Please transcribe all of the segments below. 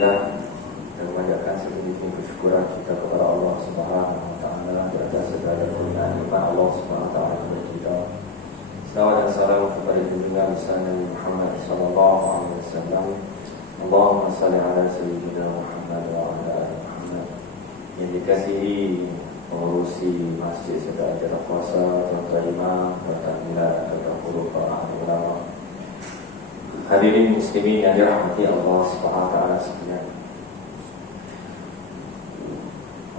Alhamdulillah, dan memanjatkan segenap kesyukuran kita kepada Allah Subhanahu wa taala atas segala kurniaan nikmat Allah Subhanahu wa taala kepada kita. Salawat dan salam kepada junjungan besar Nabi Muhammad sallallahu alaihi wasallam. Allahumma shalli ala sayyidina Muhammad wa ala ali Muhammad. Yang dikasihi pengurusi masjid serta acara puasa, tuan-tuan imam, tuan-tuan milad, tuan-tuan guru, para ulama, hadirin muslimin yang dirahmati Allah Subhanahu wa taala sekalian.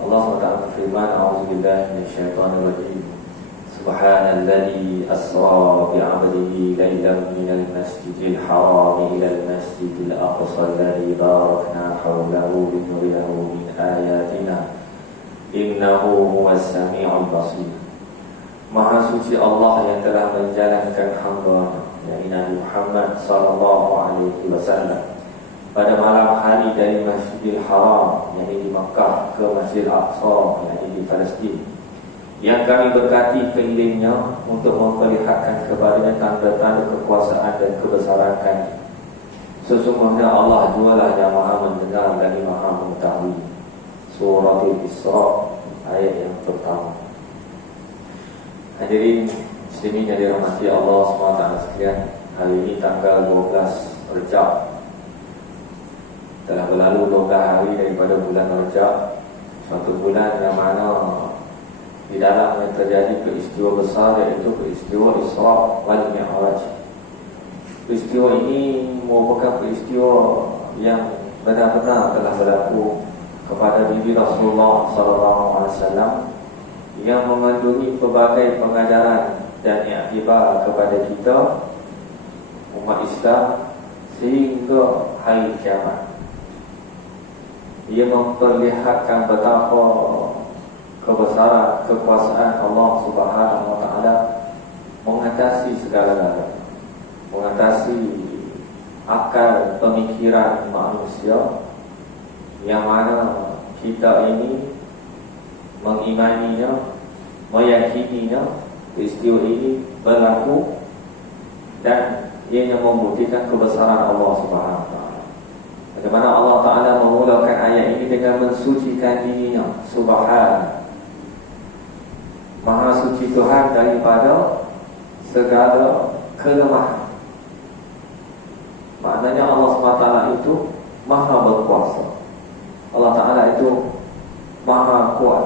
Allah SWT berfirman, A'udzubillahi minasyaitonir rajim. Subhanalladzi asra bi'abdihi lailan minal masjidil haram ilal masjidil aqsa alladzi barakna hawlahu linuriyahu min ayatina innahu huwas sami'ul basir. Maha suci Allah yang telah menjalankan hamba yakni Nabi Muhammad sallallahu alaihi wasallam pada malam hari dari Masjidil Haram yakni di Makkah ke Masjidil Aqsa yakni di Palestin, yang kami berkati kelilingnya untuk memperlihatkan kepadanya tanda-tanda kekuasaan dan kebesaran kami. Sesungguhnya Allah jualah yang maha mendengar dan maha mengetahui. Surah Al-Isra ayat yang pertama. Hadirin muslimin yang dirahmati Allah SWT sekalian, hari ini tanggal 12 Rejab. Telah berlalu 12 hari daripada bulan Rejab, suatu bulan yang mana di dalamnya terjadi peristiwa besar, iaitu peristiwa Isra wal Mi'raj. Peristiwa ini merupakan peristiwa yang benar-benar telah berlaku kepada Nabi Rasulullah SAW, yang mengandungi pelbagai pengajaran dan iktibar kepada kita umat Islam sehingga hari kiamat. Ia memperlihatkan betapa kebesaran kekuasaan Allah Subhanahu wa taala mengatasi segala-galanya, mengatasi akal pemikiran manusia, yang mana kita ini mengimaninya, meyakininya peristiwa ini berlaku dan ianya membuktikan kebesaran Allah Subhanahu wa taala. Bagaimana Allah Taala memulakan ayat ini dengan mensucikan dirinya, Subhan, Maha suci Tuhan daripada segala kelemahan. Maknanya Allah SWT itu Maha berkuasa, Allah Ta'ala itu Maha kuat,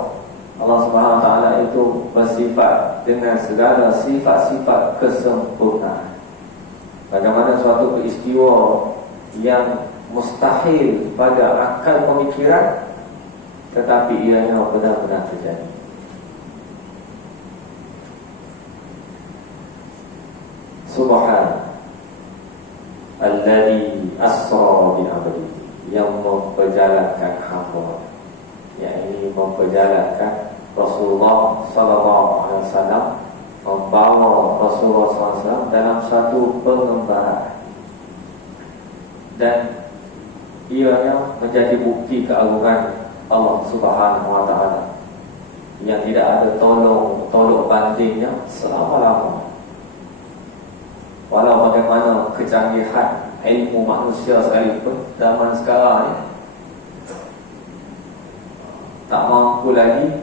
Allah SWT itu bersifat dengan segala sifat-sifat kesempurnaan. Bagaimana suatu peristiwa yang mustahil pada akal pemikiran, tetapi ianya benar-benar terjadi. Subhan alladzi asra bi 'abdihi, yang memperjalankan hamba, yakni memperjalankan Rasulullah sallallahu alaihi wasallam, membawa Rasulullah sallallahu alaihi wasallam dalam satu pengembaraan, dan ianya menjadi bukti keagungan Allah Subhanahu wa taala yang tidak ada tolok bandingnya selama-lamanya. Walau bagaimana kecanggihan ilmu manusia sekalipun zaman sekarang ni tak mampu lagi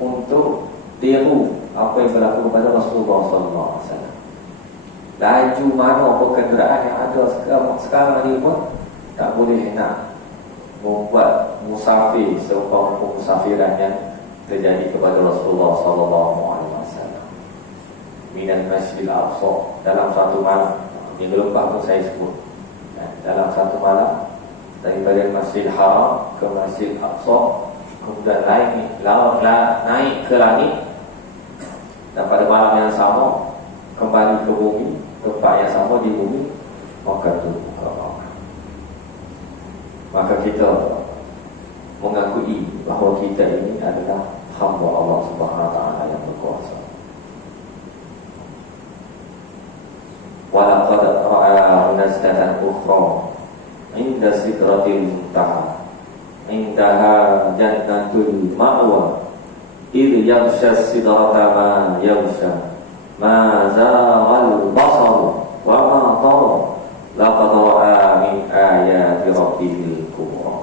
untuk tiru apa yang berlaku pada Rasulullah SAW. Laju mana kenderaan yang ada sekarang ni pun tak boleh nak membuat musafir seumpama musafiran yang terjadi kepada Rasulullah SAW. Minal Masjidil Aqsa, dalam satu malam, minggu lepas pun saya sebut, dalam satu malam daripada Masjidil Haram ke Masjidil Aqsa, kemudian naik ke langit, dan pada malam yang sama kembali ke bumi, tempat yang sama di bumi, maka kita mengakui bahawa kita ini adalah hamba Allah Subhanahu wa taala yang berkuasa. Walaqad ra'a nazlatan ukhra 'inda sidratil muntaha 'indaha jannatul ma'wa idh yaghsha sidrata ma yaghsha ma zaghal basar wa ma tara laqad ra'a min ayati rabbihil kubra.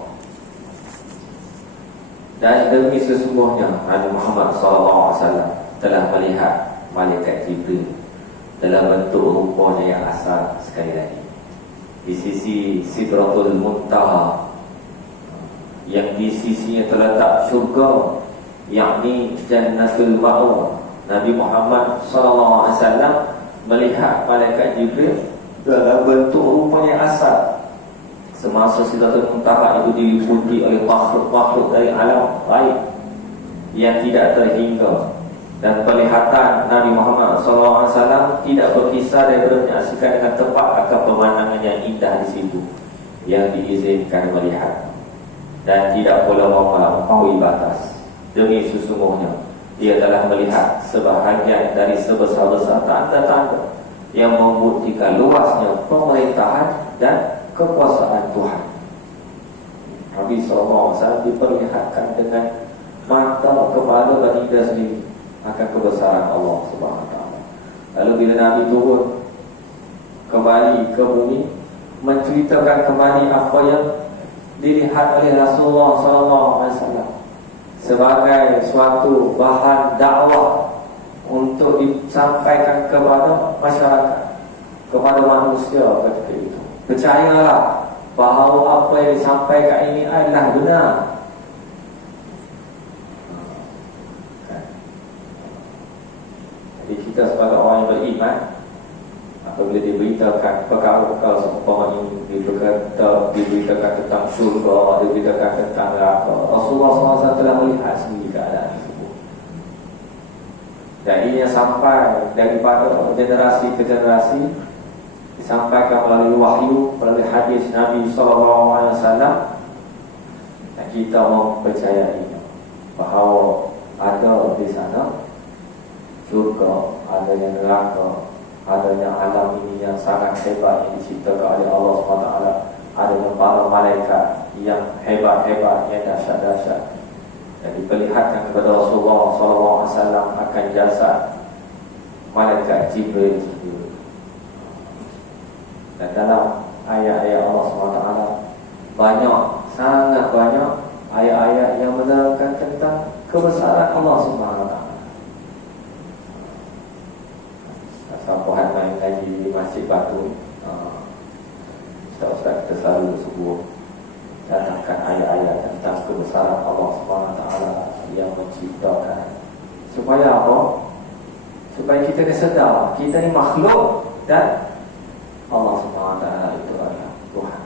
Dan demi sesungguhnya Nabi Muhammad SAW telah melihat malaikat Jibril dalam bentuk rupanya yang asal sekali lagi di sisi Sidratul Muntaha, yang di sisinya terletak syurga, yakni Jannatul Ma'wa. Nabi Muhammad SAW melihat malaikat Jibril dalam bentuk rupanya yang asal. Semasa Sidratul Muntaha itu diliputi oleh makhluk-makhluk dari alam lain yang tidak terhingga, dan penglihatan Nabi Muhammad SAW tidak berkisar daripada menyaksikan dengan tepat akan pemandangan yang indah di situ yang diizinkan melihat, dan tidak pula melampaui batas. Demi sesungguhnya dia telah melihat sebahagian dari sebesar-besar tanda-tanda yang membuktikan luasnya pemerintahan dan kekuasaan Tuhan. Nabi SAW diperlihatkan dengan mata kepala baginda sendiri akan kebesaran Allah Subhanahu Wa Taala. Lalu bila Nabi turun kembali ke bumi, menceritakan kembali apa yang dilihat oleh Rasulullah SAW sebagai suatu bahan dakwah untuk disampaikan kepada masyarakat, kepada manusia ketika itu. Percayalah bahawa apa yang disampaikan ini adalah benar. Jadi kita sebagai orang yang beriman, apabila diberitakan perkara-perkara seumpama ini, diberitakan tentang syurga, diberitakan tentang neraka, Rasulullah SAW telah melihat sendiri keadaan tersebut. Dan ini yang sampai daripada generasi ke generasi, disampaikan melalui wahyu, melalui hadis Nabi SAW, dan kita mempercayai bahawa ada di sana syurga, adanya neraka, adanya alam ini yang sangat hebat yang diciptakan oleh Allah SWT, adanya para malaikat yang hebat-hebat, yang dahsyat-dahsyat, dan diperlihatkan kepada Rasulullah SAW akan jasad malaikat Jibril sendiri. Dan dalam ayat-ayat Allah SWT banyak, sangat banyak ayat-ayat yang menerangkan tentang kebesaran Allah SWT. Sampahan main ngaji di Masjid Batu, Ustaz-Ustaz kita selalu sebut datangkan ayat-ayat tentang kebesaran Allah SWT yang menciptakan. Supaya apa? Supaya kita ni sedar kita ni makhluk dan Allah SWT itu adalah Tuhan.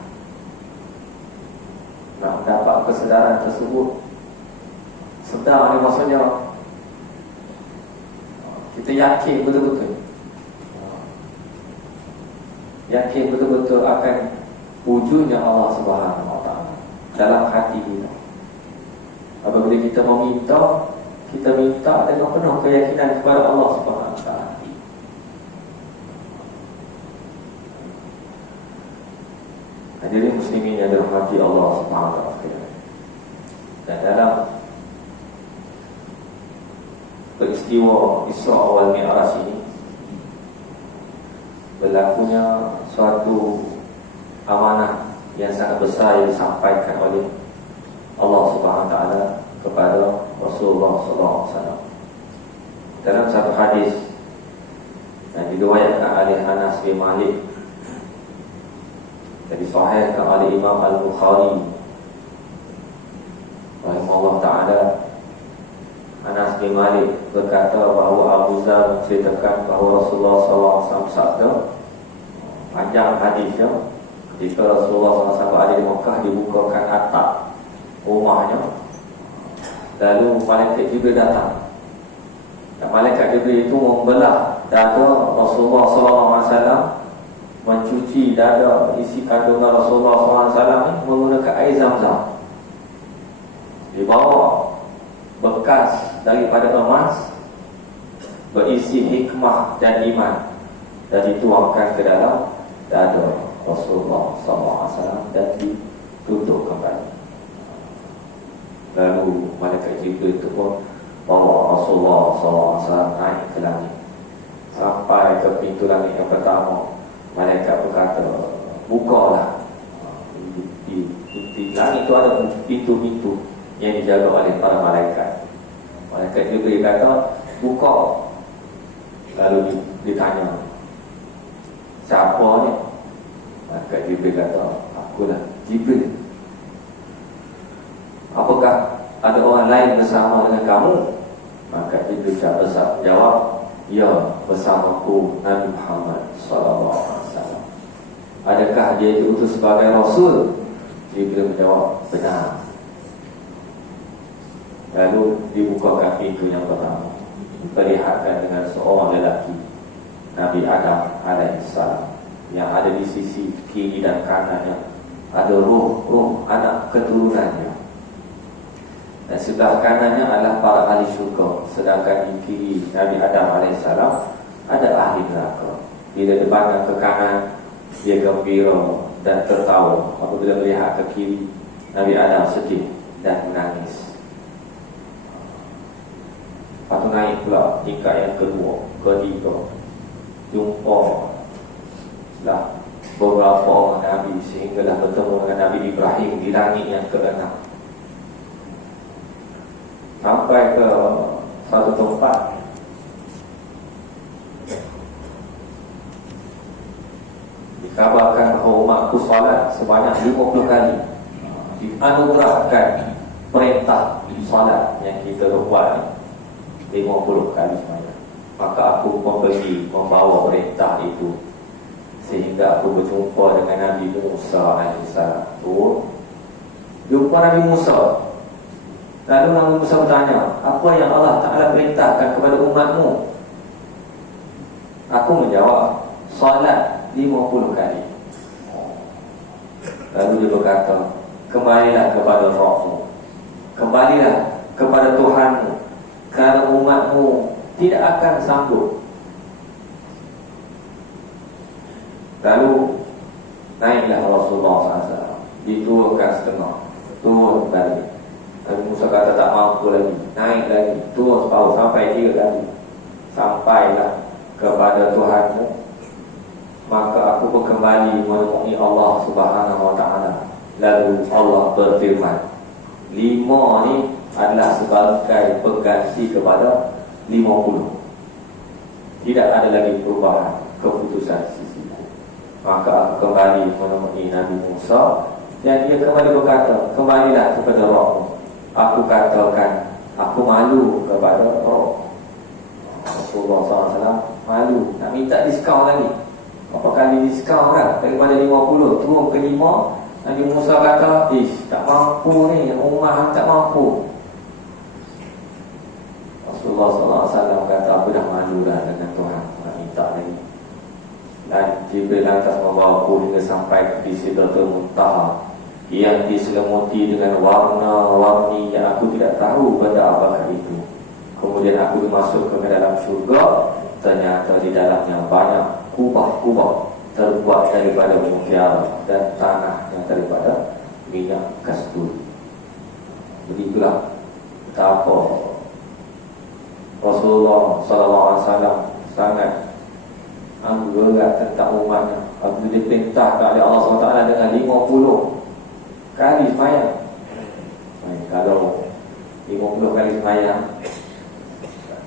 Nak mendapat kesedaran tersebut, sedar ni maksudnya kita yakin betul-betul, yakin betul-betul akan wujudnya Allah Subhanahu Wa Taala dalam hati kita. Apabila kita meminta, kita minta dengan penuh keyakinan kepada Allah Subhanahu Wa Taala. Hadirin muslimin yang dirahmati Allah Subhanahu Wa Taala. Dan dalam peristiwa Isra wal Mi'raj ini berlakunya suatu amanah yang sangat besar yang disampaikan oleh Allah Subhanahu Wa Taala kepada Rasulullah SAW. Dalam satu hadis yang diriwayatkan oleh Anas bin Malik, jadi sahihkan oleh Imam Al-Bukhari rahimahullah ta'ala, Anas bin Malik berkata bahawa Abu Zar menceritakan bahawa Rasulullah SAW sabda, panjang hadisnya, ketika Rasulullah SAW ada di Mekah, dibukakan atap rumahnya, lalu malaikat Jibril datang, dan malaikat Jibril itu membelah dada Rasulullah SAW, mencuci dada isi kandungan Rasulullah SAW ini menggunakan air Zam-Zam. Dibawa bekas daripada emas berisi hikmah dan iman, dan dituangkan ke dalam dada Rasulullah SAW dan ditutup kembali. Lalu malaikat Jibril itu pun bawa Rasulullah SAW naik ke langit, sampai ke pintu langit yang pertama. Malaikat berkata, bukalah. Di langit itu ada pintu-pintu yang dijaga oleh para malaikat. Malaikat Jibril kata, buka. Lalu ditanya, siapa ni? Malaikat Jibril kata, akulah Jibril. Apakah ada orang lain bersama dengan kamu? Maka Jibril jawab, ya, bersamaku Nabi Muhammad SAW. Adakah dia diutus sebagai Rasul? Jibril menjawab, benar. Lalu dibukakan pintu yang pertama, diperlihatkan dengan seorang lelaki, Nabi Adam alaihissalam, yang ada di sisi kiri dan kanannya ada roh anak keturunannya, dan sebelah kanannya adalah para ahli syurga, sedangkan di kiri Nabi Adam alaihissalam ada ahli neraka. Bila dipandang ke kanan, dia gembira dan tertawa. Apabila melihat ke kiri, Nabi Adam sedih dan menangis. Lepas tu naik pula tingkat yang kedua, ketiga, jumpa lah beberapa orang Nabi, sehinggalah bertemu dengan Nabi Ibrahim di langit yang ke-6. Sampai ke satu tempat, dikabarkan bahawa umatku salat sebanyak 50 kali. Dianugerahkan perintah salat yang kita buat 50 kali sebanyak. Maka aku pergi membawa perintah itu, sehingga aku berjumpa dengan Nabi Musa alaihissalam. Jumpa Nabi Musa. Lalu Nabi Musa bertanya, apa yang Allah Ta'ala perintahkan kepada umatmu? Aku menjawab, salat 50 kali. Lalu dia berkata, kembalilah kepada Rabbmu, kembalilah kepada Tuhanmu, kerana umatmu tidak akan sanggup. Lalu naiklah Rasulullah SAW, diturunkan setengah, turun balik. Nabi Musa kata tak mampu lagi, naik lagi, turun separuh, sampai 3 kali. Sampailah kepada Tuhanmu, maka aku pun kembali menemui Allah Subhanahu Wa Taala. Lalu Allah berfirman, 5 ni adalah sebagai pengganti kepada 50. Tidak ada lagi perubahan keputusan sisi. Maka aku kembali menemui Nabi Musa, dan dia kembali berkata, kembalilah kepada Rabbmu. Aku katakan, aku malu kepada Rabb. Rasulullah SAW malu, nak minta diskaun lagi. Berapa kali diskaun kan? Daripada 50 turun ke 5. Nabi Musa kata, tak mampu ni, umat tak mampu. Rasulullah SAW kata, aku dah malu dah dengan Tuhan, nak minta lagi. Dan Jibril lantas membawaku hingga sampai di Sidratul Muntaha, yang diselimuti dengan warna-warni yang aku tidak tahu benda apakah itu. Kemudian aku dimasukkan ke dalam syurga. Ternyata di dalamnya banyak kubah-kubah terbuat daripada mutiara, dan tanah yang daripada minyak kasturi. Begitulah betapa Rasulullah SAW sangat berat tentang umatnya. Apabila diperintahkan oleh Allah SWT dengan 50 kali sembahyang. Kalau 50 kali sembahyang,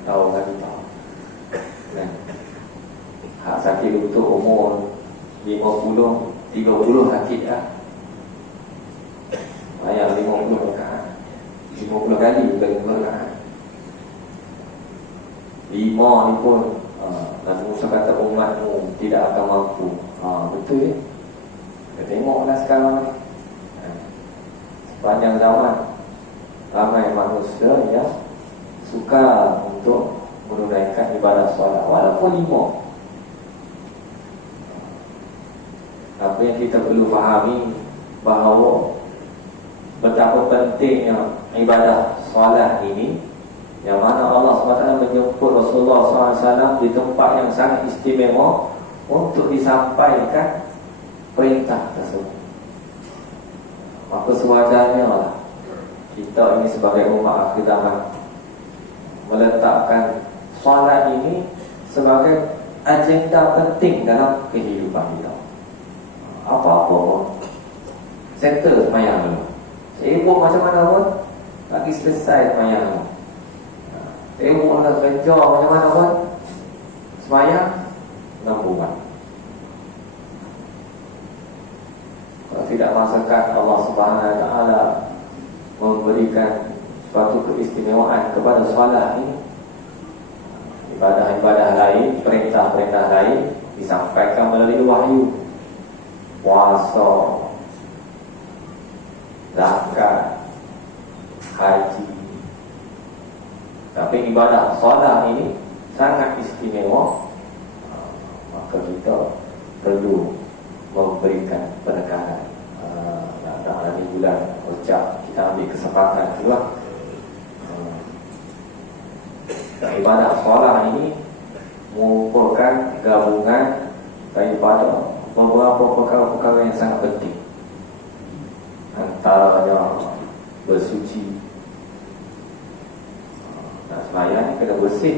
tahu lagi tahu. Hak sakit untuk umur 50, 30 sakit dah. Sembahyang 50 rakaat, 50 kali bukan 50 rakaat. 5 ni pun Nabi Musa kata umatmu tidak akan mampu. Betul ya? Kita tengoklah sekarang ni, sepanjang zaman ramai manusia yang suka untuk menunaikan ibadah solat walaupun 5. Apa yang kita perlu fahami, bahawa betapa pentingnya ibadah solat ini, yang mana Allah SWT menjemput Rasulullah SAW di tempat yang sangat istimewa untuk disampaikan perintah tersebut. Maka sewajarnya lah kita ini sebagai umat akhir zaman meletakkan solat ini sebagai agenda penting dalam kehidupan kita. Apa-apa pun settle semayang dulu. Sibuk macam mana pun, lagi selesai semayang. Tengoklah kerja macam mana pun semayang 6 bulan. Kalau tidak masakan Allah Subhanahu Wa Taala memberikan suatu keistimewaan kepada solat ini, ibadah-ibadah lain, perintah-perintah lain disampaikan melalui wahyu. Puasa, zakat, haji. Tapi ibadah solat ini sangat istimewa. Maka kita perlu memberikan penekanan. Tak lagi bulan Rejab, kita ambil kesempatan keluar. Ibadah solat ini merupakan gabungan daripada beberapa perkara-perkara yang sangat penting. Antaranya bersuci. Nak sembahyang ni kena bersih.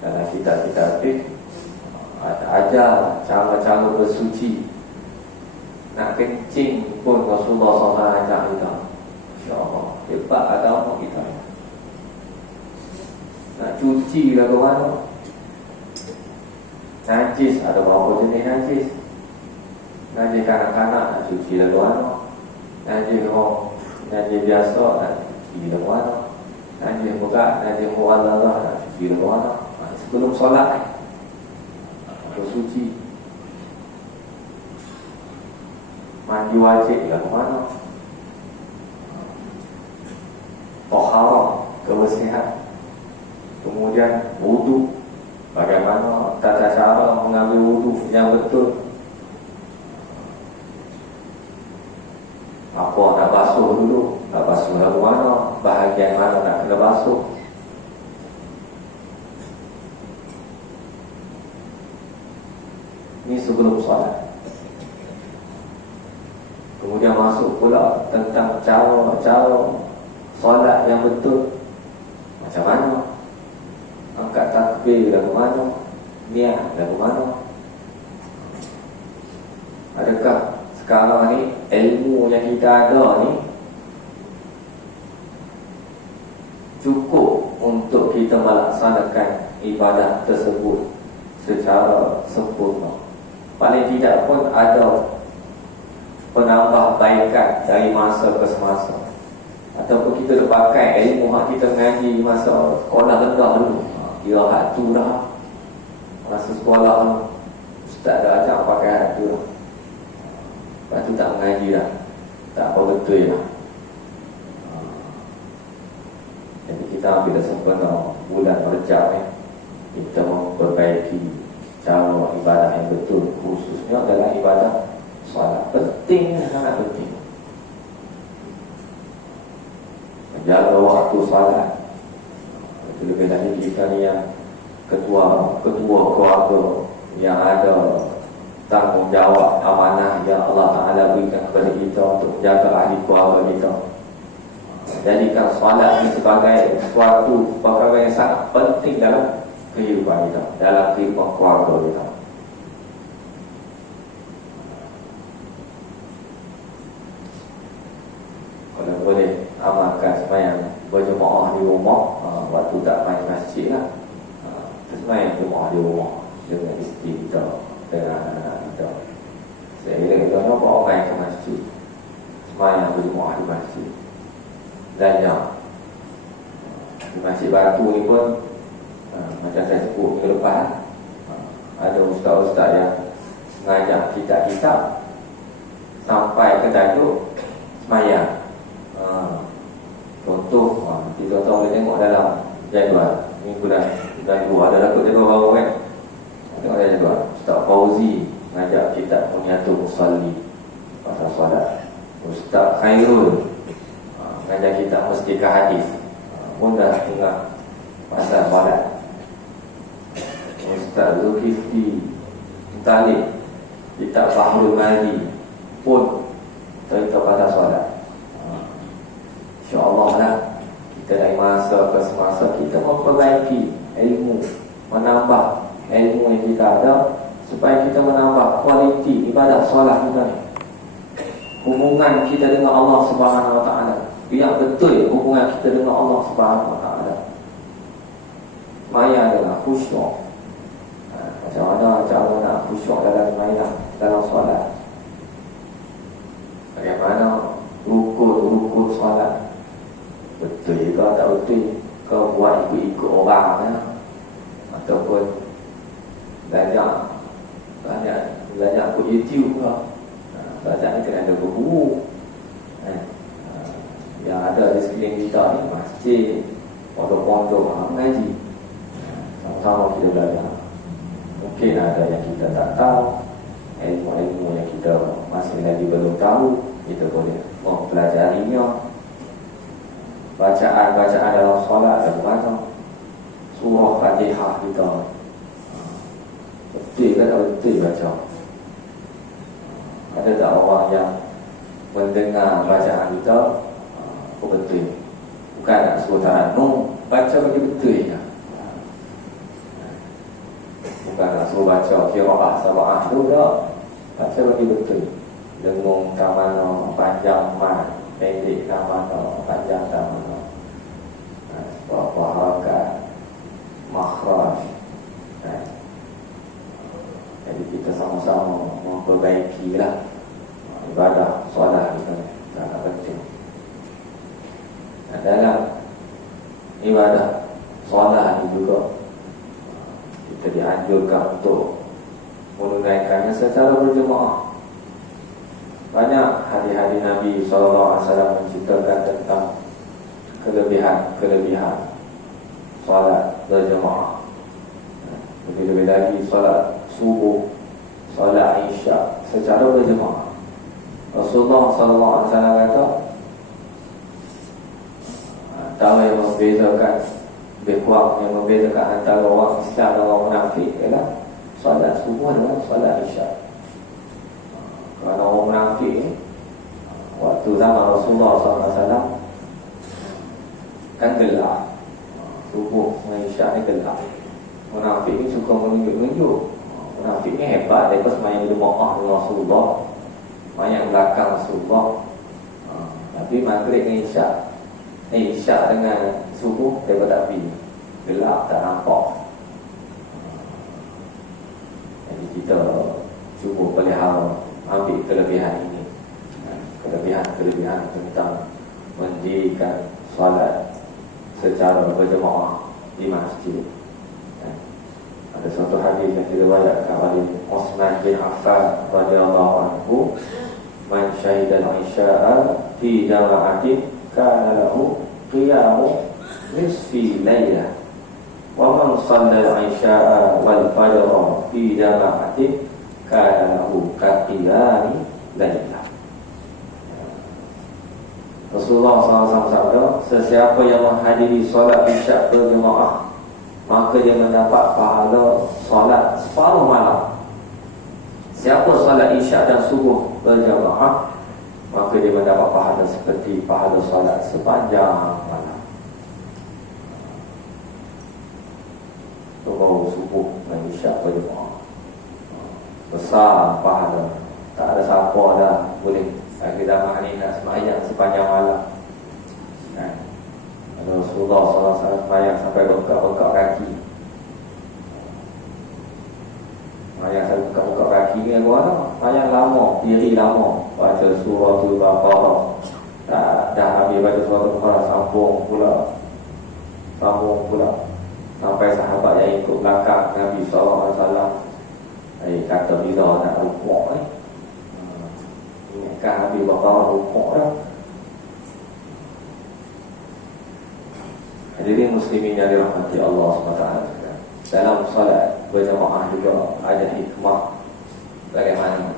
Dalam kitab-kitab ada ajar cara-cara bersuci. Nak kencing pun Rasulullah SAW ajar kita. InsyaAllah hebat agama kita. Nak cuci lagu mana? Najis, ada berapa jenis najis? Najis kanak-kanak nak cuci lagu mana? Najis orang, najis biasa nak cuci lagu mana? Najis berat, najis mu'allah nak cuci lagu mana? Sebelum solat bersuci. Mandi wajib lagu mana? Taharah, kebersihan. Kemudian wudu, bagaimana tata cara mengambil wudu yang betul. Apa nak basuh dulu, nak basuh lagu mana, bahagian mana nak kena basuh. Ini sebelum solat. Kemudian masuk pula tentang cara-cara solat yang betul. Macam mana? Angkat takbir lagu mana? Niat lagu mana? Adakah sekarang ni ilmu yang kita ada ni cukup untuk kita melaksanakan ibadah tersebut secara sempurna? Paling tidak pun ada penambahbaikan dari masa ke semasa. Ataupun kita dah pakai ilmu yang kita mengaji masa sekolah rendah dulu. Kira hak tu dah. Masa sekolah ustaz dah ajak pakai hak tu dah. Lepas tu tak mengaji dah. Tak apa betul lah. Jadi kita ambil sempurna bulan Rejab ni, kita memperbaiki cara ibadah yang betul, khususnya dalam ibadah solat. Penting, sangat penting. Menjaga waktu solat. Lebih lagi kita ni yang ketua keluarga yang ada tanggungjawab amanah yang Allah Ta'ala berikan kepada kita untuk menjaga ahli keluarga kita. Jadikan solat ini sebagai suatu perkara yang sangat penting dalam kehidupan kita, dalam kehidupan keluarga kita. Kalau boleh amalkan sembahyang berjemaah di rumah, waktu tak main masjid lah, sembahyang jemaah di rumah dengan isteri kita, dengan anak-anak kita. Saya kira kita nak bawa main ke masjid, sembahyang berjemaah di masjid. Dan yang di Masjid Batu ni pun macam saya sebut minggu lepas, ada ustaz-ustaz yang mengajak kitab-kitab sampai ke tajuk sembahyang. Contoh, kita tahu boleh tengok dalam jadual minggu dan 2 ada lakut jadual baru kan. Tengok dalam jadual Ustaz Fauzi mengajak kitab Bunyatul Musalli pasal solat. Ustaz Khairul mengajak kitab Mustika Hadis pun dah tengah pasal solat. Ustaz Zulkifli Talib kitab Fahrul Madi pun cerita pasal solat. InsyaAllah lah, kita dari masa ke semasa kita memperbaiki ilmu, menambah ilmu yang kita ada supaya kita menambah kualiti ibadah solat kita ni. hubungan kita dengan Allah Subhanahu Wa Taala. Biar betul hubungan kita dengan Allah Subhanahu Wa Taala. Maya adalah khusyuk. Macam mana cara nak khusyuk dalam sembahyang, dalam solat? Bagaimana rukun solat? Betul ke tak betul? Kau buat ikut orang ya? Ataupun belajar ikut YouTube ke? Belajar ni kena ada guru. Yang ada di sekeliling kita ni masjid, pondok-pondok mengaji. Sama-sama kita belajar. Mungkin ada yang kita tak tahu, ilmu-ilmu yang kita masih lagi belum tahu, kita boleh mempelajarinya. Bacaan-bacaan dalam solat dan mana surah Fatihah kita betul ke tak betul baca? Ada tak orang yang mendengar bacaan kita betul? Bukan nak suruh taranum, baca bagi betul je. Bukan nak suruh baca qiraah sab'ah tu tak, baca bagi betul. Dengung kat mana, panjang mat, pendek kat mana, panjang kat mana, berapa harakat, makhraj. Jadi kita sama-sama memperbaikilah ibadah solat kita sangat penting. Dalam ibadah solat ini juga kita dianjurkan untuk menunaikannya secara berjemaah. Banyak hadis-hadis Nabi SAW menceritakan tentang kelebihan solat berjemaah. Lebih-lebih lagi solat subuh, solat isyak secara berjemaah. Rasulullah SAW kata, antara yang membezakan, lebih kurang yang membezakan antara orang Islam dan orang munafik ialah solat subuh dan solat isyak. Kerana orang munafik ni, waktu zaman Rasulullah SAW kan gelap, subuh dengan isyak ni gelap. Munafik ni suka menunjuk-nunjuk. Munafik ni hebat, mereka semayang jemaah dengan Rasulullah, semayang belakang Rasulullah. Tapi maghrib dengan isyak dengan subuh mereka tak pergi, gelap, tak nampak. Jadi kita cuba pelihara, ambil kelebihan ini, kelebihan tentang mendirikan solat secara berjemaah di masjid. Ada satu hadis yang diriwayatkan oleh Utsman bin Affan radhiyallahu anhu, "Man syahida al-isya'a fi jama'atin kana lahu qiyamu nisfi lailah, wa man shalla al-isya'a wal fajra fi jama'atin kana lahu qiyami lailah." Rasulullah SAW sabda, sesiapa yang menghadiri solat isyak berjemaah, maka dia mendapat pahala solat separuh malam. Siapa solat isyak dan subuh berjamaah, maka dia mendapat pahala seperti pahala solat sepanjang malam. Baru subuh dan isyak berjamaah, besar pahala. Tak ada siapa dah boleh lagi zaman ni nak sembahyang sepanjang malam. Rasulullah SAW sembahyang sampai bengkak-bengkak kaki. Sembahyang sampai bengkak-bengkak kaki ni apa lah? Sembahyang lama, diri lama, baca surah tu Baqarah. Dah habis baca surah Baqarah, sambung pula sampai sahabat yang ikut belakang Nabi SAW kata bila nak rukuk ni, ingatkan habis Baqarah rukuk dah. Hadirin muslimin yang dirahmati Allah SWT, dalam solat berjamaah juga ada hikmah. Bagaimana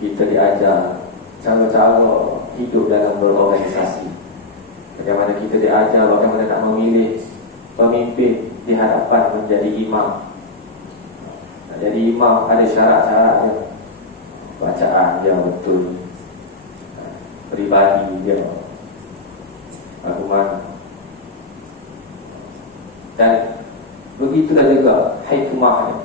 kita diajar cara-cara hidup dalam berorganisasi. Bagaimana kita diajar bagaimana nak memilih pemimpin di hadapan menjadi imam. Jadi imam ada syarat-syaratnya. Bacaan dia betul, peribadi dia bagaimana. Dan begitulah juga hikmah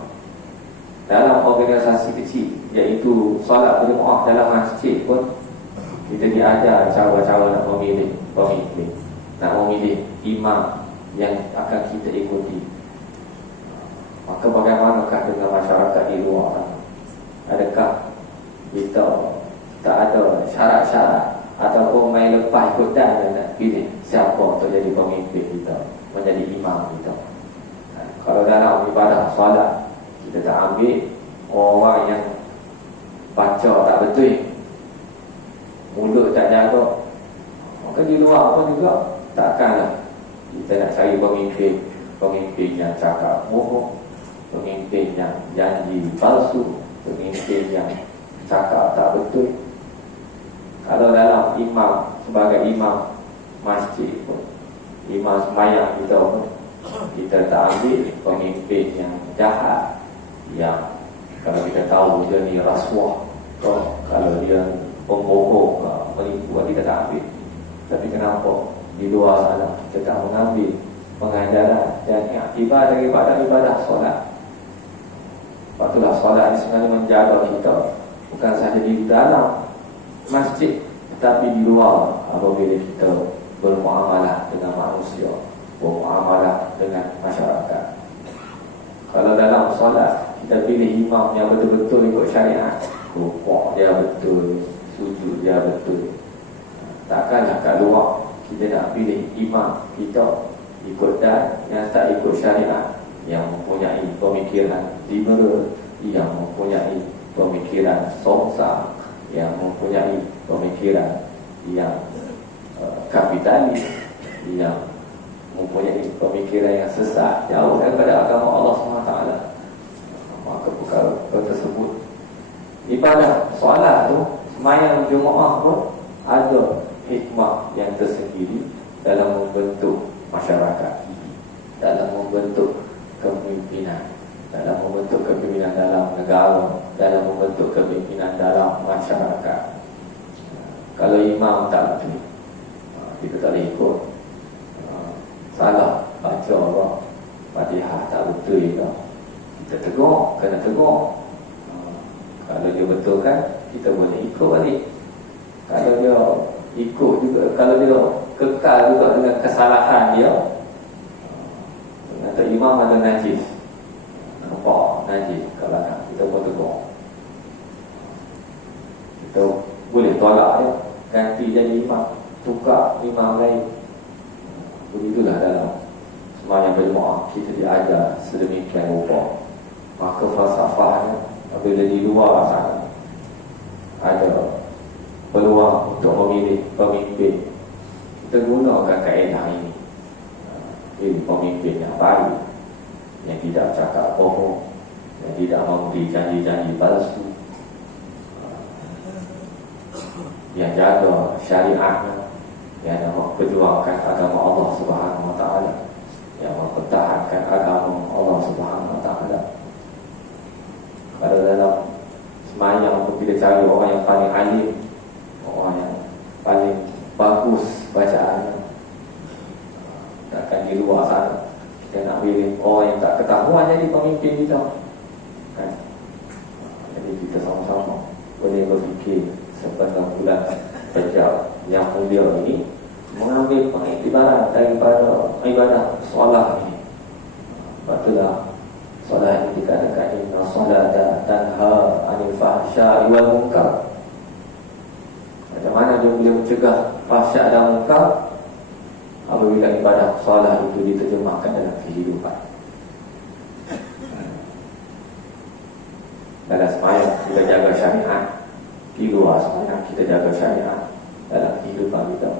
dalam organisasi kecil iaitu solat berjemaah dalam masjid pun kita diajar cara-cara nak memilih pemimpin, nak memilih imam yang akan kita ikuti. Maka bagaimanakah dengan masyarakat di luar? Adakah kita tak ada syarat-syarat ataupun main lepas ikutan dan nak pilih siapa untuk jadi pemimpin kita, menjadi imam kita? Kalau dalam ibadah solat kita tak ambil orang yang baca tak betul, mulut tak jaga, maka di luar pun juga takkanlah kita nak cari pemimpin yang cakap bohong, pemimpin yang janji palsu, pemimpin yang cakap tak betul. Kalau dalam imam, sebagai imam masjid pun, imam sembahyang kita pun, kita tak ambil pemimpin yang jahat, yang kalau kita tahu dia ni rasuah, kalau dia pembohong, menipu, kita tak ambil. Tapi kenapa di luar sana kita tak mengambil pengajaran dan ibadah solat? Patutlah solat ini sebenarnya menjaga kita bukan sahaja di dalam masjid, tetapi di luar apabila kita bermuamalah dengan manusia, bermuamalah dengan masyarakat. Kalau dalam solat kita pilih imam yang betul-betul ikut syariat, rukuk dia betul, sujud dia betul, takkanlah kat luar kita nak pilih imam kita ikut dan yang tak ikut syariat, yang mempunyai pemikiran liberal, yang mempunyai pemikiran songsa, yang mempunyai pemikiran yang kapitalis, yang mempunyai pemikiran yang sesat, jauh daripada agama Allah SWT. Maka perkara tersebut, ibadah solat tu, sembahyang Jumaat pun ada hikmah yang tersendiri dalam membentuk masyarakat ini, dalam membentuk kepimpinan, dalam membentuk kepimpinan dalam negara, dalam membentuk kepimpinan dalam masyarakat. Kalau imam tak betul, kita tak boleh ikut. Salah baca Allah Fatihah tak betul juga, kita tegur, kena tegur. Kalau dia betulkan, kita boleh ikut balik. Kalau dia ikut juga, kalau dia kekal juga dengan kesalahan dia, kata imam ada najis, nampak najis kalau kita pun tegur, kita boleh tolak dia, ganti jadi imam, tukar imam lain. Begitulah dalam sembahyang berjemaah kita diajar sedemikian rupa. Maka falsafahnya, apabila di luar sana ada peluang untuk memilih pemimpin, kita gunakan kaedah ini. Ini pemimpin yang baik, yang tidak cakap bohong, yang tidak memberi janji-janji palsu, yang jaga syariatnya, yang memperjuangkan agama Allah Subhanahu Wa Taala, yang mempertahankan agama Allah Subhanahu Wa Taala. Kalau dalam semayang pun kita cari orang yang paling alim, orang yang paling bagus bacaannya. Takkan di luar sana kita nak pilih orang yang tak ketahuan jadi pemimpin kita, kan? Jadi kita sama-sama boleh berfikir sepanjang bulan Rajab yang mulia ini, mengambil pengiktibaran daripada ibadah solat ini. Patutlah solat ini dikatakan inna solata tanha anil fahsya'i wal munkar. Macam mana dia boleh mencegah fahsya' dan munkar? Apabila ibadah solat itu diterjemahkan dalam kehidupan. Dalam sembahyang kita jaga syariat, di luar sembahyang kita jaga syariat dalam kehidupan kita.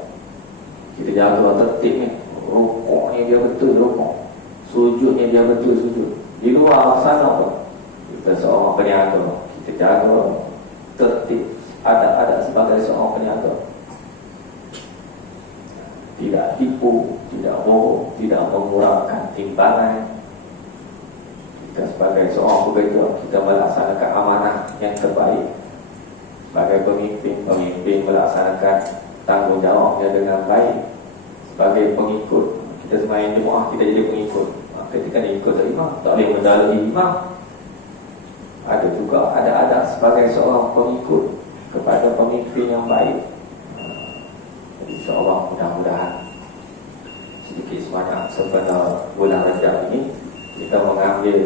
Kita jaga tertib ni, rukuknya dia betul rukuk, sujudnya dia betul sujud. Di luar sana pun kita seorang peniaga, kita jaga tertib, ada sebagai seorang peniaga. Tidak tipu, tidak bohong, tidak mengurangkan timbangan. Kita sebagai seorang pekerja, kita melaksanakan amanah yang terbaik. Sebagai pemimpin melaksanakan tanggungjawabnya dengan baik. Sebagai pengikut, kita sembahyang jemaah, kita jadi pengikut. Ketika dia ikut imam, tak boleh mendalami imam. Ada juga ada sebagai seorang pengikut kepada pemimpin yang baik. Jadi insyaAllah mudah-mudahan sedikit sebanyak sebenarnya bulan Rajab ini kita mengambil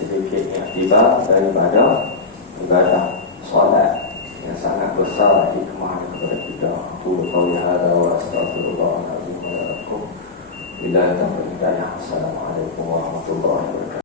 sedikit iktibar daripada ibadah solat yang sangat besar hikmah kepada kita. Aku qauli hadza wa astaghfirullahal azim wa lakum. Bila taufiq hidayah. Assalamualaikum warahmatullahi wabarakatuh.